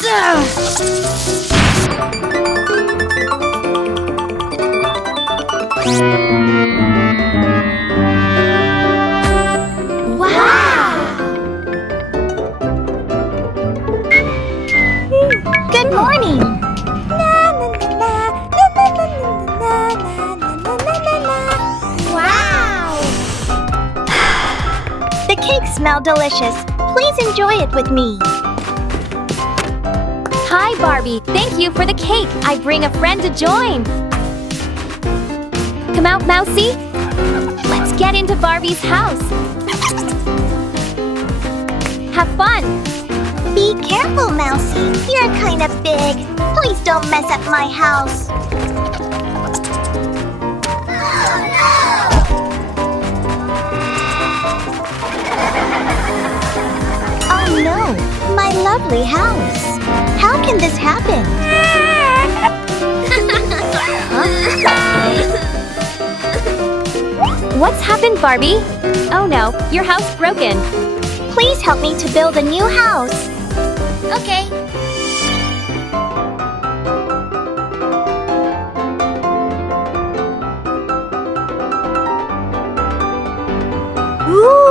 Good morning. Wow! The cakes smell delicious. Please enjoy it with me. Hi, Barbie. Thank you for the cake. I bring a friend to join. Come out, Mousie. Let's get into Barbie's house. Have fun. Be careful, Mousie. You're kind of big. Please don't mess up my house. Oh no, my lovely house. How can this happen? What's happened, Barbie? Oh no, your house broken. Please help me to build a new house. Okay. Ooh!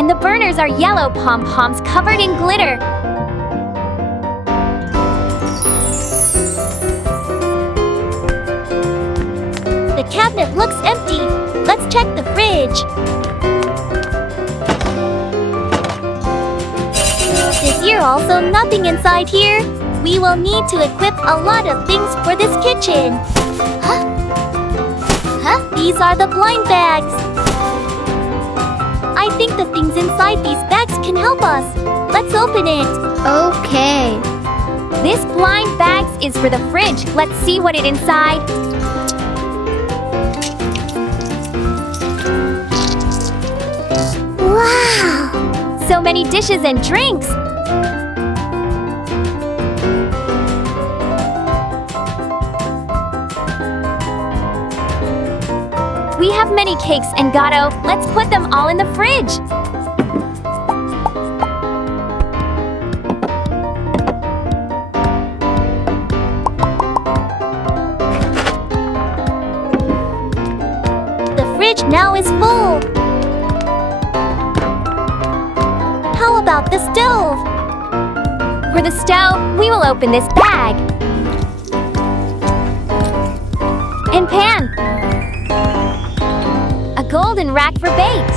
And the burners are yellow pom-poms covered in glitter. The cabinet looks empty. Let's check the fridge. Is here also nothing inside here? We will need to equip a lot of things for this kitchen. Huh? These are the blind bags. I think the things inside these bags can help us. Let's open it. Okay. This blind bags is for the fridge. Let's see what it inside. Wow! So many dishes and drinks. We have many cakes and gato. Let's put them all in the fridge. The fridge now is full. How about the stove? For the stove, we will open this bag. And pan. A golden rack for bait.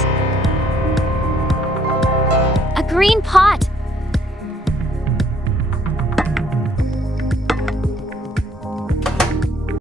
A green pot.